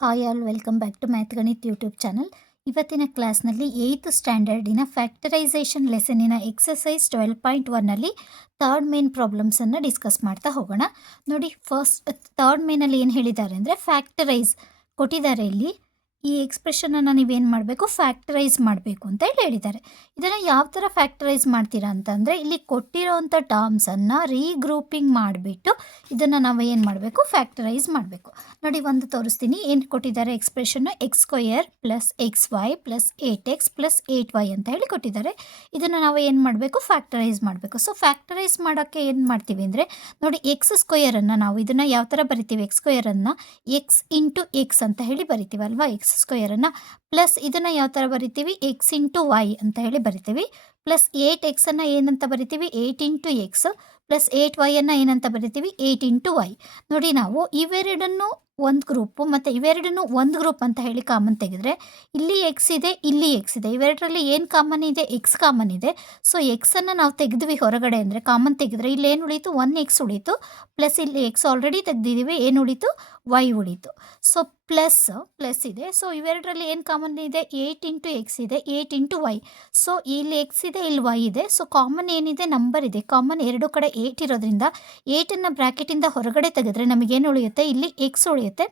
Hi all welcome back to math Ganit YouTube channel. ಇವತ್ತಿನ ಕ್ಲಾಸ್ನಲ್ಲಿ 8th ಸ್ಟ್ಯಾಂಡರ್ಡಿನ ಫ್ಯಾಕ್ಟರೈಸೇಷನ್ ಲೆಸನ್ನಿನ ಎಕ್ಸಸೈಸ್ 12.1ನಲ್ಲಿ ಥರ್ಡ್ ಮೇನ್ ಪ್ರಾಬ್ಲಮ್ಸನ್ನು ಡಿಸ್ಕಸ್ ಮಾಡ್ತಾ ಹೋಗೋಣ. ನೋಡಿ, ಫಸ್ಟ್ ಥರ್ಡ್ ಮೇನಲ್ಲಿ ಏನು ಹೇಳಿದ್ದಾರೆ ಅಂದರೆ ಫ್ಯಾಕ್ಟರೈಸ್ ಕೊಟ್ಟಿದ್ದಾರೆ. ಇಲ್ಲಿ ಈ ಎಕ್ಸ್ಪ್ರೆಷನನ್ನು ನೀವೇನು ಮಾಡಬೇಕು, ಫ್ಯಾಕ್ಟರೈಸ್ ಮಾಡಬೇಕು ಅಂತ ಹೇಳಿದ್ದಾರೆ. ಇದನ್ನು ಯಾವ ಥರ ಫ್ಯಾಕ್ಟರೈಸ್ ಮಾಡ್ತೀರಾ ಅಂತಂದರೆ, ಇಲ್ಲಿ ಕೊಟ್ಟಿರೋವಂಥ ಟರ್ಮ್ಸನ್ನು ರೀಗ್ರೂಪಿಂಗ್ ಮಾಡಿಬಿಟ್ಟು ಇದನ್ನು ನಾವು ಏನು ಮಾಡಬೇಕು, ಫ್ಯಾಕ್ಟರೈಸ್ ಮಾಡಬೇಕು. ನೋಡಿ, ಒಂದು ತೋರಿಸ್ತೀನಿ. ಏನು ಕೊಟ್ಟಿದ್ದಾರೆ expression, x² + xy + 8x + 8y ಅಂತ ಹೇಳಿ ಕೊಟ್ಟಿದ್ದಾರೆ. ಇದನ್ನು ನಾವು ಏನು ಮಾಡಬೇಕು, ಫ್ಯಾಕ್ಟರೈಸ್ ಮಾಡಬೇಕು. ಸೊ ಫ್ಯಾಕ್ಟರೈಸ್ ಮಾಡೋಕ್ಕೆ ಏನು ಮಾಡ್ತೀವಿ ಅಂದರೆ, ನೋಡಿ, x² ನಾವು ಇದನ್ನು ಯಾವ ಥರ ಬರಿತೀವಿ, x² x ಇಂಟು ಎಕ್ಸ್ ಅಂತ ಹೇಳಿ ಬರಿತೀವಿ ಅಲ್ವಾ, x² ಪ್ಲಸ್ ಇದನ್ನು ಯಾವ ಥರ ಬರಿತೀವಿ, x ಇಂಟು y ಅಂತ ಹೇಳಿ ಬರಿತೀವಿ. ಪ್ಲಸ್ 8x ಏನಂತ ಬರಿತೀವಿ, 8 ಇಂಟು ಎಕ್ಸ್ ಪ್ಲಸ್ 8y ಏನಂತ ಬರಿತೀವಿ, 8 ಇಂಟು y. ನೋಡಿ, ನಾವು ಇವೆರಡನ್ನು ಒಂದು ಗ್ರೂಪು ಮತ್ತು ಇವೆರಡನ್ನು ಒಂದು ಗ್ರೂಪ್ ಅಂತ ಹೇಳಿ ಕಾಮನ್ ತೆಗೆದ್ರೆ, ಇಲ್ಲಿ ಎಕ್ಸ್ ಇದೆ, ಇಲ್ಲಿ ಎಕ್ಸ್ ಇದೆ, ಇವೆರಡರಲ್ಲಿ ಏನು ಕಾಮನ್ ಇದೆ, ಎಕ್ಸ್ ಕಾಮನ್ ಇದೆ. ಸೊ ಎಕ್ಸನ್ನು ನಾವು ತೆಗೆದ್ವಿ ಹೊರಗಡೆ ಅಂದರೆ ಕಾಮನ್ ತೆಗೆದ್ರೆ ಇಲ್ಲಿ ಏನು ಉಳೀತು, 1x ಉಳೀತು. ಪ್ಲಸ್ ಇಲ್ಲಿ ಎಕ್ಸ್ ಆಲ್ರೆಡಿ ತೆಗೆದಿದ್ದೀವಿ, ಏನು ಉಳೀತು, y ಉಳೀತು. ಸೊ ಪ್ಲಸ್ ಇದೆ. ಸೊ ಇವೆರಡರಲ್ಲಿ ಏನು ಕಾಮನ್ ಇದೆ, 8 ಇಂಟು ಎಕ್ಸ್ ಇದೆ, 8 ಇಂಟು ವೈ. ಸೊ ಇಲ್ಲಿ ಎಕ್ಸ್ ಇದೆ, ಇಲ್ಲಿ ವೈ ಇದೆ. ಸೊ ಕಾಮನ್ ಏನಿದೆ, ನಂಬರ್ ಇದೆ. ಕಾಮನ್ ಎರಡು ಕಡೆ 8 ಇರೋದ್ರಿಂದ 8ಅನ್ನು ಬ್ರ್ಯಾಕೆಟಿಂದ ಹೊರಗಡೆ ತೆಗೆದ್ರೆ ನಮಗೇನು ಉಳಿಯುತ್ತೆ, ಇಲ್ಲಿ ಎಕ್ಸ್ ಉಳಿಯುತ್ತೆ,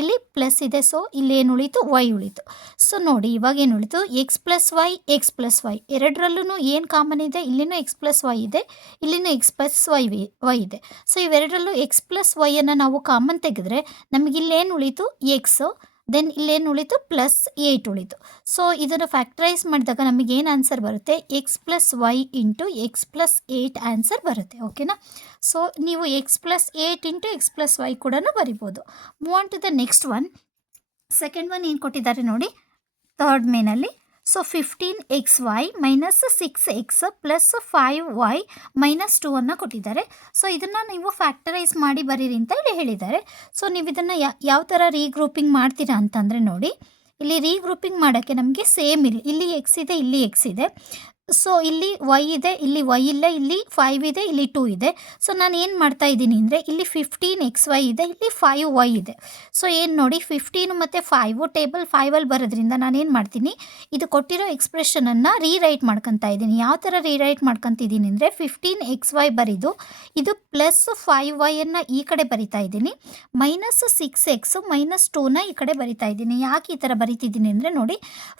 ಇಲ್ಲಿ ಪ್ಲಸ್ ಇದೆ. ಸೊ ಇಲ್ಲಿ ಏನು ಉಳೀತು, ವೈ ಉಳೀತು. ಸೊ ನೋಡಿ, ಇವಾಗ ಏನು ಉಳಿತು, ಎಕ್ಸ್ ಪ್ಲಸ್ ವೈ ಎರಡರಲ್ಲೂ ಏನು ಕಾಮನ್ ಇದೆ, ಇಲ್ಲಿನೂ ಎಕ್ಸ್ ಪ್ಲಸ್ ವೈ ಇದೆ, ಇಲ್ಲಿನೂ ಎಕ್ಸ್ ಪ್ಲಸ್ ವೈ ಇದೆ. ಸೊ ಇವೆರಡರಲ್ಲೂ ಎಕ್ಸ್ ಪ್ಲಸ್ ವೈಯನ್ನು ನಾವು ಕಾಮನ್ ತೆಗೆದ್ರೆ ನಮಗಿಲ್ಲೇನು ಉಳೀತು, ಎಕ್ಸು, ದೆನ್ ಇಲ್ಲೇನು ಉಳೀತು, ಪ್ಲಸ್ 8 ಉಳೀತು. ಸೊ ಇದನ್ನು ಫ್ಯಾಕ್ಟರೈಸ್ ಮಾಡಿದಾಗ ನಮಗೇನು ಆನ್ಸರ್ ಬರುತ್ತೆ, X plus Y into X plus 8 answer ಬರುತ್ತೆ. ಓಕೆನಾ. ಸೊ ನೀವು X plus 8 into X plus Y ಕೂಡ ಬರಿಬೋದು. Move on to the next one. Second one ಏನು ಕೊಟ್ಟಿದ್ದಾರೆ ನೋಡಿ, ಥರ್ಡ್ ಮೇನಲ್ಲಿ. ಸೊ 15xy - 6x + 5y - 2 ಕೊಟ್ಟಿದ್ದಾರೆ. ಸೊ ಇದನ್ನು ನೀವು ಫ್ಯಾಕ್ಟರೈಸ್ ಮಾಡಿ ಬರೀರಿ ಅಂತ ಹೇಳಿದ್ದಾರೆ. ಸೊ ನೀವು ಇದನ್ನು ಯಾವ ಥರ ರೀಗ್ರೂಪಿಂಗ್ ಮಾಡ್ತೀರಾ ಅಂತಂದರೆ, ನೋಡಿ, ಇಲ್ಲಿ ರೀಗ್ರೂಪಿಂಗ್ ಮಾಡೋಕ್ಕೆ ನಮಗೆ ಸೇಮ್ ಇಲ್ಲಿ ಎಕ್ಸ್ ಇದೆ, ಇಲ್ಲಿ ಎಕ್ಸ್ ಇದೆ. ಸೊ ಇಲ್ಲಿ ವೈ ಇದೆ, ಇಲ್ಲಿ ವೈ ಇಲ್ಲ, ಇಲ್ಲಿ 5 ಇದೆ, ಇಲ್ಲಿ 2 ಇದೆ. ಸೊ ನಾನು ಏನು ಮಾಡ್ತಾ ಇದ್ದೀನಿ ಅಂದರೆ, ಇಲ್ಲಿ 15xy ಇದೆ, ಇಲ್ಲಿ 5y ಇದೆ. ಸೊ ಏನು ನೋಡಿ, 15 ಮತ್ತು 5 ಟೇಬಲ್ 5ಅಲ್ಲಿ ಬರೋದ್ರಿಂದ ನಾನೇನು ಮಾಡ್ತೀನಿ, ಇದು ಕೊಟ್ಟಿರೋ ಎಕ್ಸ್ಪ್ರೆಷನನ್ನು ರೀರೈಟ್ ಮಾಡ್ಕೊತಾ ಇದ್ದೀನಿ. ಯಾವ ಥರ ರೀರೈಟ್ ಮಾಡ್ಕೊತಿದ್ದೀನಿ ಅಂದರೆ, 15xy ಬರೀದು ಇದು ಪ್ಲಸ್ 5y ಈ ಕಡೆ ಬರಿತಾ ಇದ್ದೀನಿ, -6x -2 ಈ ಕಡೆ ಬರಿತಾ ಇದ್ದೀನಿ. ಯಾಕೆ ಈ ಥರ ಬರಿತಿದ್ದೀನಿ ಅಂದರೆ, ನೋಡಿ,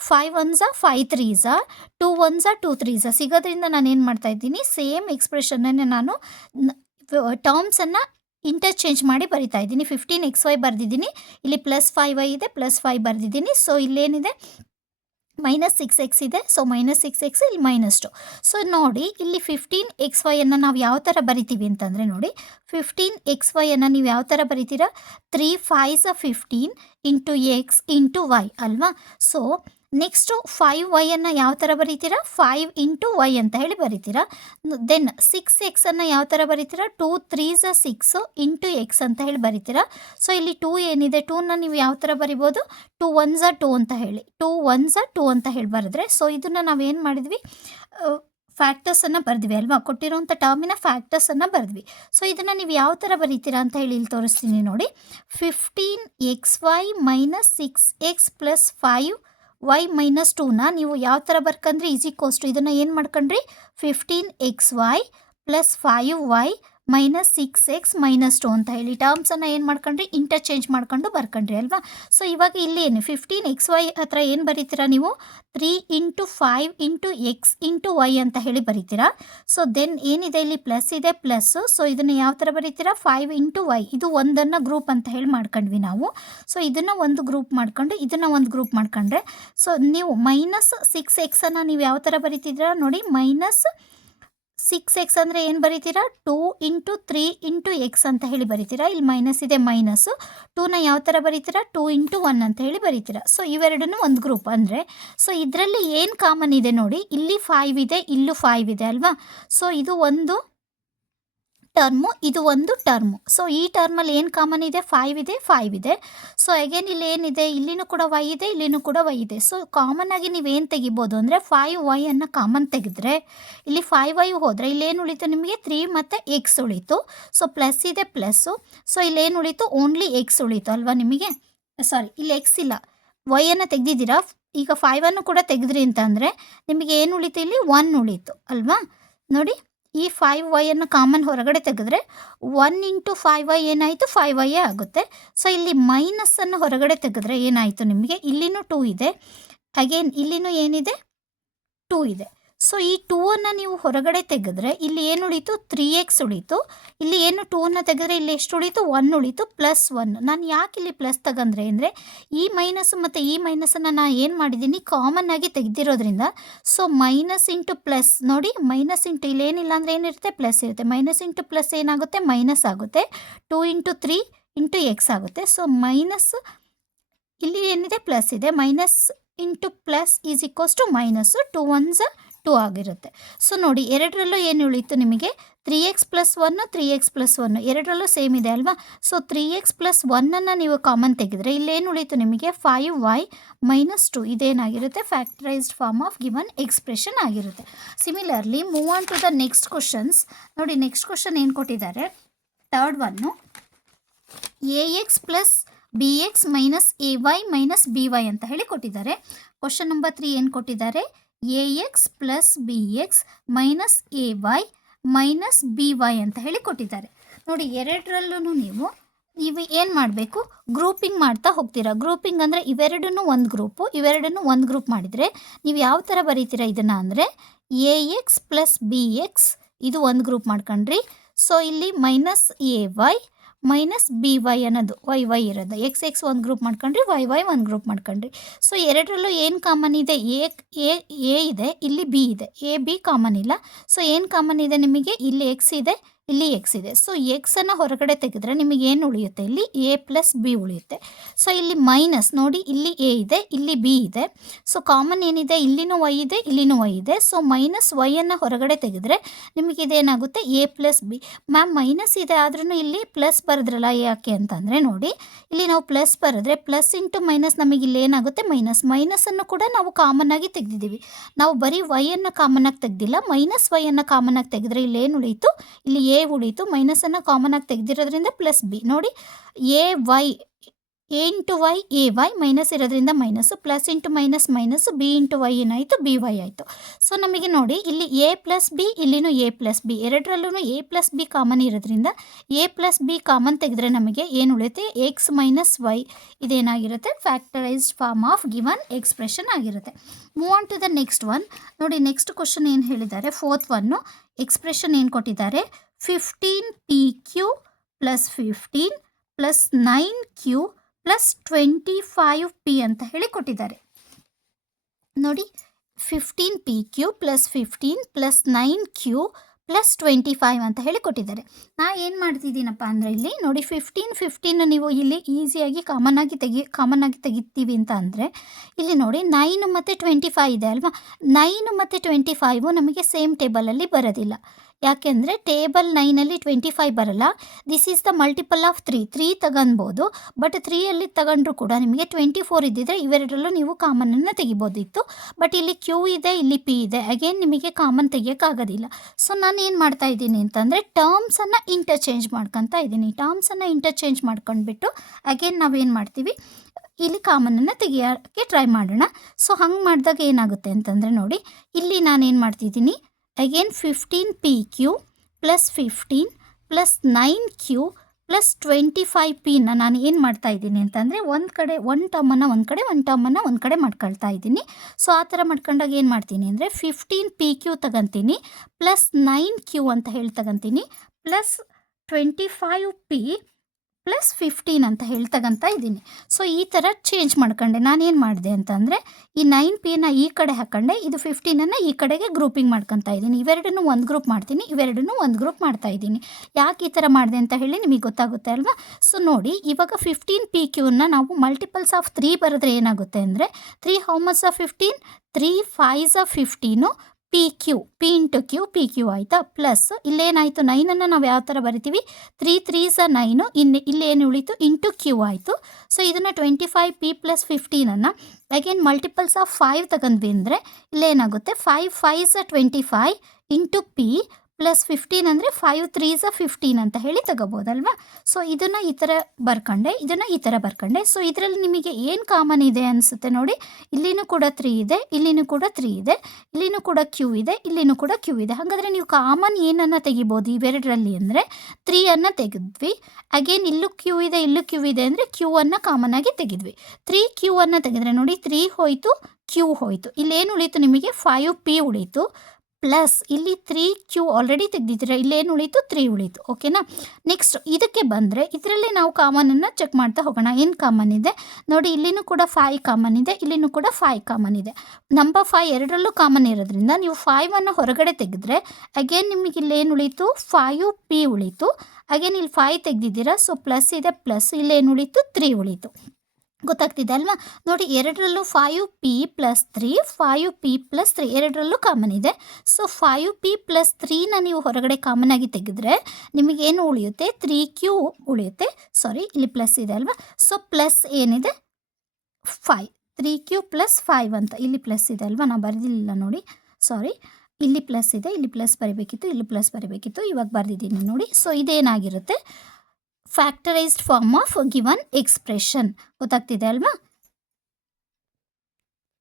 5 1s 5 3s 2 1s 2 3s ಸಿಗೋದ್ರಿಂದ ನಾನು ಏನು ಮಾಡ್ತಾ ಇದ್ದೀನಿ, ಸೇಮ್ ಎಕ್ಸ್ಪ್ರೆಷನನ್ನೇ ನಾನು ಟರ್ಮ್ಸನ್ನು ಇಂಟರ್ಚೇಂಜ್ ಮಾಡಿ ಬರಿತಾ ಇದ್ದೀನಿ. 15xy ಬರೆದಿದ್ದೀನಿ, ಇಲ್ಲಿ ಪ್ಲಸ್ 5y ಇದೆ, ಪ್ಲಸ್ 5 ಬರೆದಿದ್ದೀನಿ. ಸೊ ಇಲ್ಲೇನಿದೆ, -6x ಇದೆ. ಸೊ -6x ಇಲ್ಲಿ -2. ಸೊ ನೋಡಿ, ಇಲ್ಲಿ 15xy ನಾವು ಯಾವ ಥರ ಬರಿತೀವಿ ಅಂತಂದರೆ, ನೋಡಿ, 15xy ನೀವು ಯಾವ ಥರ ಬರಿತೀರಾ, 3 5s 15 into X into Y ಅಲ್ವಾ. ಸೊ ನೆಕ್ಸ್ಟು 5y ಯಾವ ಥರ ಬರೀತೀರಾ, 5 ಇಂಟು ವೈ ಅಂತ ಹೇಳಿ ಬರೀತೀರಾ. ದೆನ್ 6x ಯಾವ ಥರ ಬರೀತೀರಾ, 2 3s 6 ಇಂಟು ಎಕ್ಸ್ ಅಂತ ಹೇಳಿ ಬರೀತೀರಾ. ಸೊ ಇಲ್ಲಿ 2 ಏನಿದೆ, 2ನ ನೀವು ಯಾವ ಥರ ಬರಿಬೋದು, 2 1s 2 ಅಂತ ಹೇಳಿ, 2 1s 2 ಅಂತ ಹೇಳಿ ಬರೆದ್ರೆ, ಸೊ ಇದನ್ನು ನಾವೇನು ಮಾಡಿದ್ವಿ, ಫ್ಯಾಕ್ಟರ್ಸನ್ನು ಬರೆದ್ವಿ ಅಲ್ವಾ, ಕೊಟ್ಟಿರೋಂಥ ಟರ್ಮಿನ ಫ್ಯಾಕ್ಟರ್ಸನ್ನು ಬರೆದ್ವಿ. ಸೊ ಇದನ್ನು ನೀವು ಯಾವ ಥರ ಬರೀತೀರಾ ಅಂತ ಹೇಳಿ ಇಲ್ಲಿ ತೋರಿಸ್ತೀನಿ ನೋಡಿ. 15xy - 6x + 5y - 2ನ ನೀವು ಯಾವ ಥರ ಬರ್ಕಂಡ್ರಿ, ಇದನ್ನು ಏನು ಮಾಡ್ಕೊಂಡ್ರಿ, 15xy + 5y - 6x - 2 ಅಂತ ಹೇಳಿ ಟರ್ಮ್ಸನ್ನು ಏನು ಮಾಡ್ಕೊಂಡ್ರಿ, ಇಂಟರ್ಚೇಂಜ್ ಮಾಡ್ಕೊಂಡು ಬರ್ಕೊಂಡ್ರಿ ಅಲ್ವಾ. ಸೊ ಇವಾಗ ಇಲ್ಲಿ ಏನು, 15xy ಹತ್ರ ಏನು ಬರೀತೀರಾ ನೀವು, 3 into 5 into X into Y ಅಂತ ಹೇಳಿ ಬರೀತೀರಾ. ಸೊ ದೆನ್ ಏನಿದೆ, ಇಲ್ಲಿ ಪ್ಲಸ್ ಇದೆ, ಪ್ಲಸ್ಸು. ಸೊ ಇದನ್ನು ಯಾವ ಥರ ಬರೀತೀರಾ, 5 ಇಂಟು ವೈ. ಇದು ಒಂದನ್ನು ಗ್ರೂಪ್ ಅಂತ ಹೇಳಿ ಮಾಡ್ಕೊಂಡ್ವಿ ನಾವು. ಸೊ ಇದನ್ನು ಒಂದು ಗ್ರೂಪ್ ಮಾಡ್ಕೊಂಡು ಇದನ್ನು ಒಂದು ಗ್ರೂಪ್ ಮಾಡ್ಕೊಂಡ್ರೆ, ಸೊ ನೀವು -6x ನೀವು ಯಾವ ಥರ ಬರೀತಿದ್ದೀರಾ ನೋಡಿ, -6x ಅಂದರೆ ಏನು ಬರೀತೀರಾ, 2 ಇಂಟು 3 ಇಂಟು ಎಕ್ಸ್ ಅಂತ ಹೇಳಿ ಬರೀತೀರಾ. ಇಲ್ಲಿ ಮೈನಸ್ ಇದೆ, ಮೈನಸ್ಸು. 2ನ ಯಾವ ಥರ ಬರೀತೀರಾ, 2 ಇಂಟು 1 ಅಂತ ಹೇಳಿ ಬರೀತೀರಾ. ಸೊ ಇವೆರಡನ್ನೂ ಒಂದು ಗ್ರೂಪ್ ಅಂದರೆ, ಸೊ ಇದರಲ್ಲಿ ಏನು ಕಾಮನ್ ಇದೆ ನೋಡಿ, ಇಲ್ಲಿ 5 ಇದೆ, ಇಲ್ಲೂ 5 ಇದೆ ಅಲ್ವಾ. ಸೊ ಇದು ಒಂದು ಟರ್ಮು, ಇದು ಒಂದು ಟರ್ಮು. ಸೊ ಈ ಟರ್ಮಲ್ಲಿ ಏನು ಕಾಮನ್ ಇದೆ, 5 ಇದೆ, 5 ಇದೆ. ಸೊ ಅಗೇನ್ ಇಲ್ಲಿ ಏನಿದೆ, ಇಲ್ಲಿನೂ ಕೂಡ ವೈ ಇದೆ, ಇಲ್ಲಿನೂ ಕೂಡ ವೈ ಇದೆ. ಸೊ ಕಾಮನ್ ಆಗಿ ನೀವೇನು ತೆಗಿಬೋದು ಅಂದರೆ, 5y ಕಾಮನ್ ತೆಗೆದ್ರೆ ಇಲ್ಲಿ 5y ಹೋದರೆ ಇಲ್ಲೇನು ಉಳಿತು ನಿಮಗೆ, 3 ಮತ್ತು ಎಕ್ಸ್ ಉಳಿತು. ಸೊ ಪ್ಲಸ್ ಇದೆ, ಪ್ಲಸ್ಸು. ಸೊ ಇಲ್ಲೇನು ಉಳಿತು, ಓನ್ಲಿ ಎಕ್ಸ್ ಉಳಿತು ಅಲ್ವಾ ನಿಮಗೆ. ಸಾರಿ, ಇಲ್ಲಿ ಎಕ್ಸ್ ಇಲ್ಲ, ವೈಯನ್ನು ತೆಗೆದಿದ್ದೀರಾ. ಈಗ 5 ಕೂಡ ತೆಗೆದ್ರಿ ಅಂತಂದರೆ ನಿಮಗೆ ಏನು ಉಳೀತು, ಇಲ್ಲಿ 1 ಉಳೀತು ಅಲ್ವಾ. ನೋಡಿ, ಈ 5y ಕಾಮನ್ ಹೊರಗಡೆ ತೆಗೆದ್ರೆ 1 ಇಂಟು 5y ಏನಾಯಿತು, 5y ಆಗುತ್ತೆ. ಸೊ ಇಲ್ಲಿ ಮೈನಸ್ಸನ್ನು ಹೊರಗಡೆ ತೆಗೆದ್ರೆ ಏನಾಯಿತು ನಿಮಗೆ, ಇಲ್ಲಿನೂ 2 ಇದೆ, ಅಗೇನ್ ಇಲ್ಲಿನೂ ಏನಿದೆ, 2 ಇದೆ. ಸೊ ಈ 2 ನೀವು ಹೊರಗಡೆ ತೆಗೆದ್ರೆ ಇಲ್ಲಿ ಏನು ಉಳೀತು, 3x ಉಳೀತು. ಇಲ್ಲಿ ಏನು 2 ತೆಗೆದ್ರೆ ಇಲ್ಲಿ ಎಷ್ಟು ಉಳೀತು, 1 ಉಳೀತು, +1. ನಾನು ಯಾಕೆ ಇಲ್ಲಿ ಪ್ಲಸ್ ತಗಂದ್ರೆ ಅಂದರೆ ಈ ಮೈನಸ್ ಮತ್ತು ಈ ಮೈನಸನ್ನು ನಾನು ಏನು ಮಾಡಿದ್ದೀನಿ, ಕಾಮನ್ ಆಗಿ ತೆಗೆದಿರೋದ್ರಿಂದ. ಸೊ ಮೈನಸ್ ಇಂಟು ಪ್ಲಸ್, ನೋಡಿ ಮೈನಸ್ ಇಂಟು ಇಲ್ಲಿ ಏನಿಲ್ಲ ಅಂದರೆ ಏನಿರುತ್ತೆ, ಪ್ಲಸ್ ಇರುತ್ತೆ. ಮೈನಸ್ ಇಂಟು ಪ್ಲಸ್ ಏನಾಗುತ್ತೆ, ಮೈನಸ್ ಆಗುತ್ತೆ. 2 ಇಂಟು 3 ಇಂಟು ಎಕ್ಸ್ ಆಗುತ್ತೆ. ಸೊ ಮೈನಸ್ ಇಲ್ಲಿ ಏನಿದೆ, ಪ್ಲಸ್ ಇದೆ. Minus into plus is equals to minus, 2 1s 2 ಆಗಿರುತ್ತೆ. ಸೊ ನೋಡಿ, ಎರಡರಲ್ಲೂ ಏನು ಉಳೀತು ನಿಮಗೆ, 3x + 1 3x + 1 ಎರಡರಲ್ಲೂ ಸೇಮ್ ಇದೆ ಅಲ್ವಾ. ಸೊ 3x + 1 ನೀವು ಕಾಮನ್ ತೆಗೆದ್ರೆ ಇಲ್ಲೇನು ಉಳೀತು ನಿಮಗೆ, 5y - 2. ಇದೇನಾಗಿರುತ್ತೆ, factorised form of given expression ಆಗಿರುತ್ತೆ. Similarly move on to the next questions. ನೋಡಿ, ನೆಕ್ಸ್ಟ್ ಕ್ವಶನ್ ಏನು ಕೊಟ್ಟಿದ್ದಾರೆ, third one, ax + bx - ay - by ಅಂತ ಹೇಳಿ ಕೊಟ್ಟಿದ್ದಾರೆ. ಕ್ವಶನ್ ನಂಬರ್ 3 ಏನು ಕೊಟ್ಟಿದ್ದಾರೆ, ax + bx - ay - by ಅಂತ ಹೇಳಿ ಕೊಟ್ಟಿದ್ದಾರೆ. ನೋಡಿ, ಎರಡರಲ್ಲೂ ನೀವು ಏನು ಮಾಡಬೇಕು, ಗ್ರೂಪಿಂಗ್ ಮಾಡ್ತಾ ಹೋಗ್ತೀರಾ. ಗ್ರೂಪಿಂಗ್ ಅಂದರೆ ಇವೆರಡನ್ನೂ ಒಂದು ಗ್ರೂಪು, ಇವೆರಡನ್ನೂ ಒಂದು ಗ್ರೂಪ್ ಮಾಡಿದರೆ ನೀವು ಯಾವ ಥರ ಬರೀತೀರಾ ಇದನ್ನು ಅಂದರೆ, ax + bx ಇದು ಒಂದು ಗ್ರೂಪ್ ಮಾಡ್ಕೊಂಡ್ರಿ. ಸೊ ಇಲ್ಲಿ -ay -by ಅನ್ನೋದು y ಇರೋದು, x ಒಂದು ಗ್ರೂಪ್ ಮಾಡ್ಕೊಂಡ್ರಿ, y ಒಂದು ಗ್ರೂಪ್ ಮಾಡ್ಕೊಂಡ್ರಿ. ಸೊ ಎರಡರಲ್ಲೂ ಏನು ಕಾಮನ್ ಇದೆ, ಎ ಇದೆ, ಇಲ್ಲಿ ಬಿ ಇದೆ. ಎ ಬಿ ಕಾಮನ್ ಇಲ್ಲ. ಸೊ ಏನು ಕಾಮನ್ ಇದೆ ನಿಮಗೆ, ಇಲ್ಲಿ ಎಕ್ಸ್ ಇದೆ, ಇಲ್ಲಿ ಎಕ್ಸ್ ಇದೆ. ಸೊ ಎಕ್ಸನ್ನು ಹೊರಗಡೆ ತೆಗೆದ್ರೆ ನಿಮಗೆ ಏನು ಉಳಿಯುತ್ತೆ, ಇಲ್ಲಿ a + b ಉಳಿಯುತ್ತೆ. ಸೊ ಇಲ್ಲಿ ಮೈನಸ್ ನೋಡಿ, ಇಲ್ಲಿ ಎ ಇದೆ, ಇಲ್ಲಿ ಬಿ ಇದೆ. ಸೊ ಕಾಮನ್ ಏನಿದೆ, ಇಲ್ಲಿನೂ y ಇದೆ, ಇಲ್ಲಿನೂ y ಇದೆ. ಸೊ -y ಹೊರಗಡೆ ತೆಗೆದ್ರೆ ನಿಮಗೆ ಇದೇನಾಗುತ್ತೆ, a + b. ಮ್ಯಾಮ್ ಮೈನಸ್ ಇದೆ ಆದ್ರೂ ಇಲ್ಲಿ ಪ್ಲಸ್ ಬರೆದ್ರಲ್ಲ, ಯಾಕೆ ಅಂತಂದರೆ ನೋಡಿ, ಇಲ್ಲಿ ನಾವು ಪ್ಲಸ್ ಬರೆದ್ರೆ ಪ್ಲಸ್ ಇಂಟು ಮೈನಸ್ ನಮಗೆ ಇಲ್ಲಿ ಏನಾಗುತ್ತೆ, ಮೈನಸ್ಸನ್ನು ಕೂಡ ನಾವು ಕಾಮನ್ ಆಗಿ ತೆಗೆದಿದ್ದೀವಿ. ನಾವು ಬರೀ y ಕಾಮನ್ ಆಗಿ ತೆಗೆದಿಲ್ಲ, -y ಕಾಮನ್ ಆಗಿ ತೆಗೆದ್ರೆ ಇಲ್ಲಿ ಏನು ಉಳೀತು, ಇಲ್ಲಿ ಎ ಉಳೀತು. ಮೈನಸನ್ನು ಕಾಮನ್ ಆಗಿ ತೆಗೆದಿರೋದ್ರಿಂದ +b. ನೋಡಿ, a into y ay, minus ಇರೋದ್ರಿಂದ minus, plus into minus B into y ಏನಾಯಿತು, by ಆಯಿತು. ಸೊ ನಮಗೆ ನೋಡಿ, ಇಲ್ಲಿ a + b, ಇಲ್ಲಿನೂ a + b, ಎರಡರಲ್ಲೂ a + b ಕಾಮನ್ ಇರೋದ್ರಿಂದ a + b ಕಾಮನ್ ತೆಗೆದ್ರೆ ನಮಗೆ ಏನು ಉಳಿಯುತ್ತೆ, x - y. ಇದೇನಾಗಿರುತ್ತೆ, factorised form of given expression ಆಗಿರುತ್ತೆ. Move on to the next one. ನೋಡಿ, ನೆಕ್ಸ್ಟ್ ಕ್ವಶನ್ ಏನು ಹೇಳಿದ್ದಾರೆ, ಫೋರ್ತ್ ಒನ್ನು, ಎಕ್ಸ್ಪ್ರೆಷನ್ ಏನು ಕೊಟ್ಟಿದ್ದಾರೆ, 15pq + 15 + 9q + 25p ಅಂತ ಹೇಳಿ ಕೊಟ್ಟಿದ್ದಾರೆ. ನೋಡಿ, 15pq + 15 + 9q + 25 ಅಂತ ಹೇಳಿ ಕೊಟ್ಟಿದ್ದಾರೆ. ನಾ ಏನು ಮಾಡ್ತಿದ್ದೀನಪ್ಪ ಅಂದರೆ, ಇಲ್ಲಿ ನೋಡಿ 15 ನೀವು ಇಲ್ಲಿ ಈಸಿಯಾಗಿ ಕಾಮನ್ ಆಗಿ ತೆಗಿತೀವಿ ಅಂತ ಅಂದರೆ, ಇಲ್ಲಿ ನೋಡಿ 9 ಮತ್ತು 25 ಇದೆ ಅಲ್ವಾ. 9 ಮತ್ತು 25 ನಮಗೆ ಸೇಮ್ ಟೇಬಲಲ್ಲಿ ಬರೋದಿಲ್ಲ. ಯಾಕೆಂದರೆ ಟೇಬಲ್ 9ಅಲ್ಲಿ 25 ಬರಲ್ಲ. This is the multiple of 3 ತಗೊಬೋದು. ಬಟ್ 3ಅಲ್ಲಿ ತಗೊಂಡ್ರು ಕೂಡ ನಿಮಗೆ 24 ಇದ್ದಿದ್ರೆ ಇವೆರಡರಲ್ಲೂ ನೀವು ಕಾಮನನ್ನು ತೆಗಿಬೋದಿತ್ತು. ಬಟ್ ಇಲ್ಲಿ ಕ್ಯೂ ಇದೆ, ಇಲ್ಲಿ ಪಿ ಇದೆ, ಅಗೇನ್ ನಿಮಗೆ ಕಾಮನ್ ತೆಗಿಯೋಕ್ಕಾಗೋದಿಲ್ಲ. ಸೊ ನಾನು ಏನು ಮಾಡ್ತಾ ಇದ್ದೀನಿ ಅಂತಂದರೆ, ಟರ್ಮ್ಸನ್ನು ಇಂಟರ್ಚೇಂಜ್ ಮಾಡ್ಕೊತಾ ಇದ್ದೀನಿ. ಟರ್ಮ್ಸನ್ನು ಇಂಟರ್ಚೇಂಜ್ ಮಾಡ್ಕೊಂಡ್ಬಿಟ್ಟು ಅಗೇನ್ ನಾವೇನು ಮಾಡ್ತೀವಿ, ಇಲ್ಲಿ ಕಾಮನನ್ನು ತೆಗಿಯೋಕ್ಕೆ ಟ್ರೈ ಮಾಡೋಣ. ಸೊ ಹಂಗೆ ಮಾಡಿದಾಗ ಏನಾಗುತ್ತೆ ಅಂತಂದರೆ ನೋಡಿ, ಇಲ್ಲಿ ನಾನೇನು ಮಾಡ್ತಿದ್ದೀನಿ, ಅಗೇನ್ 15pq + 15 + 9q + 25p ನಾನು ಏನು ಮಾಡ್ತಾ ಇದ್ದೀನಿ ಅಂತಂದರೆ, ಒಂದು ಕಡೆ ಒಂದು ಟರ್ಮನ್ನು ಒಂದು ಕಡೆ, ಒಂದು ಟರ್ಮನ್ನು ಒಂದು ಕಡೆ ಮಾಡ್ಕೊಳ್ತಾ ಇದ್ದೀನಿ. ಸೊ ಆ ಥರ ಮಾಡ್ಕೊಂಡಾಗ ಏನು ಮಾಡ್ತೀನಿ ಅಂದರೆ, 15pq ತಗೊತೀನಿ + 9q ಅಂತ ಹೇಳಿ ತಗೊತೀನಿ, + 25p + 15 ಅಂತ ಹೇಳಿ ತಗೊತಾ ಇದ್ದೀನಿ. ಸೊ ಈ ಥರ ಚೇಂಜ್ ಮಾಡ್ಕೊಂಡೆ. ನಾನೇನು ಮಾಡಿದೆ ಅಂತಂದರೆ, ಈ 9pನ ಈ ಕಡೆ ಹಾಕ್ಕೊಂಡೆ, ಇದು 15 ಈ ಕಡೆಗೆ ಗ್ರೂಪಿಂಗ್ ಮಾಡ್ಕೊತಾ ಇದ್ದೀನಿ. ಇವೆರಡನ್ನೂ ಒಂದು ಗ್ರೂಪ್ ಮಾಡ್ತೀನಿ, ಇವೆರಡನ್ನೂ ಒಂದು ಗ್ರೂಪ್ ಮಾಡ್ತಾ ಇದ್ದೀನಿ. ಯಾಕೆ ಈ ಥರ ಮಾಡಿದೆ ಅಂತ ಹೇಳಿ ನಿಮಗೆ ಗೊತ್ತಾಗುತ್ತೆ ಅಲ್ವಾ. ಸೊ ನೋಡಿ, ಇವಾಗ 15pqನ ನಾವು ಮಲ್ಟಿಪಲ್ಸ್ ಆಫ್ 3 ಬರೆದ್ರೆ ಏನಾಗುತ್ತೆ ಅಂದರೆ, 3 how much of 15, 3 5s of 15, p into q pq ಆಯಿತಾ. ಪ್ಲಸ್ ಇಲ್ಲೇನಾಯಿತು, 9 ನಾವು ಯಾವ ಥರ ಬರಿತೀವಿ, 3 3s 9, ಇಲ್ಲೇನು ಉಳಿತು, ಇಂಟು ಕ್ಯೂ ಆಯಿತು. ಸೊ ಇದನ್ನು 25p + 15 ಅಗೇನ್ ಮಲ್ಟಿಪಲ್ಸ್ ಆಫ್ 5 ತಗೊಂಡ್ವಿ ಅಂದರೆ ಇಲ್ಲೇನಾಗುತ್ತೆ, 5 5s 25 ಇಂಟು p ಪ್ಲಸ್ 15 ಅಂದರೆ 5 3 15 ಅಂತ ಹೇಳಿ ತಗೋಬೋದಲ್ವಾ. ಸೊ ಇದನ್ನು ಈ ಥರ ಬರ್ಕೊಂಡೆ, ಇದನ್ನು ಈ ಥರ ಬರ್ಕೊಂಡೆ. ಸೊ ಇದರಲ್ಲಿ ನಿಮಗೆ ಏನು ಕಾಮನ್ ಇದೆ ಅನಿಸುತ್ತೆ ನೋಡಿ. ಇಲ್ಲಿನೂ ಕೂಡ 3 ಇದೆ, ಇಲ್ಲಿನೂ ಕೂಡ 3 ಇದೆ, ಇಲ್ಲಿನೂ ಕೂಡ ಕ್ಯೂ ಇದೆ, ಇಲ್ಲಿನೂ ಕೂಡ ಕ್ಯೂ ಇದೆ. ಹಾಗಾದರೆ ನೀವು ಕಾಮನ್ ಏನನ್ನು ತೆಗಿಬೋದು ಇವೆರಡರಲ್ಲಿ ಅಂದರೆ 3 ತೆಗೆದ್ವಿ. ಅಗೇನ್ ಇಲ್ಲೂ ಕ್ಯೂ ಇದೆ, ಇಲ್ಲೂ ಕ್ಯೂ ಇದೆ ಅಂದರೆ ಕ್ಯೂ ಅನ್ನು ಕಾಮನ್ ಆಗಿ ತೆಗೆದ್ವಿ. 3 ಕ್ಯೂ ಅನ್ನು ತೆಗೆದ್ರೆ ನೋಡಿ 3 ಹೋಯಿತು, ಕ್ಯೂ ಹೋಯಿತು. ಇಲ್ಲೇನು ಉಳೀತು ನಿಮಗೆ 5p ಉಳೀತು. ಪ್ಲಸ್ ಇಲ್ಲಿ 3 ಕ್ಯೂ ಆಲ್ರೆಡಿ ತೆಗೆದಿದ್ದೀರ, ಇಲ್ಲೇನು ಉಳೀತು 3 ಉಳೀತು. ಓಕೆನಾ. ನೆಕ್ಸ್ಟ್ ಇದಕ್ಕೆ ಬಂದರೆ ಇದರಲ್ಲೇ ನಾವು ಕಾಮನನ್ನು ಚೆಕ್ ಮಾಡ್ತಾ ಹೋಗೋಣ. ಏನು ಕಾಮನ್ ಇದೆ ನೋಡಿ. ಇಲ್ಲಿನೂ ಕೂಡ 5 ಕಾಮನ್ ಇದೆ, ಇಲ್ಲಿನೂ ಕೂಡ 5 ಕಾಮನ್ ಇದೆ. ನಂಬರ್ 5 ಎರಡರಲ್ಲೂ ಕಾಮನ್ ಇರೋದ್ರಿಂದ ನೀವು 5 ಹೊರಗಡೆ ತೆಗೆದ್ರೆ ಅಗೇನ್ ನಿಮಗೆ ಇಲ್ಲೇನು ಉಳೀತು 5p ಉಳೀತು. ಅಗೇನ್ ಇಲ್ಲಿ 5 ತೆಗೆದಿದ್ದೀರಾ, ಸೊ ಪ್ಲಸ್ ಇದೆ, ಪ್ಲಸ್ ಇಲ್ಲೇನು ಉಳೀತು 3 ಉಳೀತು. ಗೊತ್ತಾಗ್ತಿದೆ ಅಲ್ವಾ. ನೋಡಿ ಎರಡರಲ್ಲೂ 5p + 3 5p + 3 ಎರಡರಲ್ಲೂ ಕಾಮನ್ ಇದೆ. ಸೊ 5p + 3ನ ನೀವು ಹೊರಗಡೆ ಕಾಮನ್ ಆಗಿ ತೆಗೆದ್ರೆ ನಿಮಗೇನು ಉಳಿಯುತ್ತೆ 3q ಉಳಿಯುತ್ತೆ. ಸಾರಿ, ಇಲ್ಲಿ ಪ್ಲಸ್ ಇದೆ ಅಲ್ವಾ. ಸೊ ಪ್ಲಸ್ ಏನಿದೆ 5 3q + 5 ಅಂತ ಇಲ್ಲಿ ಪ್ಲಸ್ ಇದೆ ಅಲ್ವಾ. ನಾನು ಬರೆದಿಲ್ಲ ನೋಡಿ, ಸಾರಿ. ಇಲ್ಲಿ ಪ್ಲಸ್ ಇದೆ, ಇಲ್ಲಿ ಪ್ಲಸ್ ಬರೀಬೇಕಿತ್ತು, ಇಲ್ಲಿ ಪ್ಲಸ್ ಬರೀಬೇಕಿತ್ತು, ಇವಾಗ ಬರೆದಿದ್ದೀನಿ ನೋಡಿ. ಸೊ ಇದೇನಾಗಿರುತ್ತೆ factorised form of given expression. ಗೊತ್ತಾಗ್ತಿದೆ ಅಲ್ವಾ.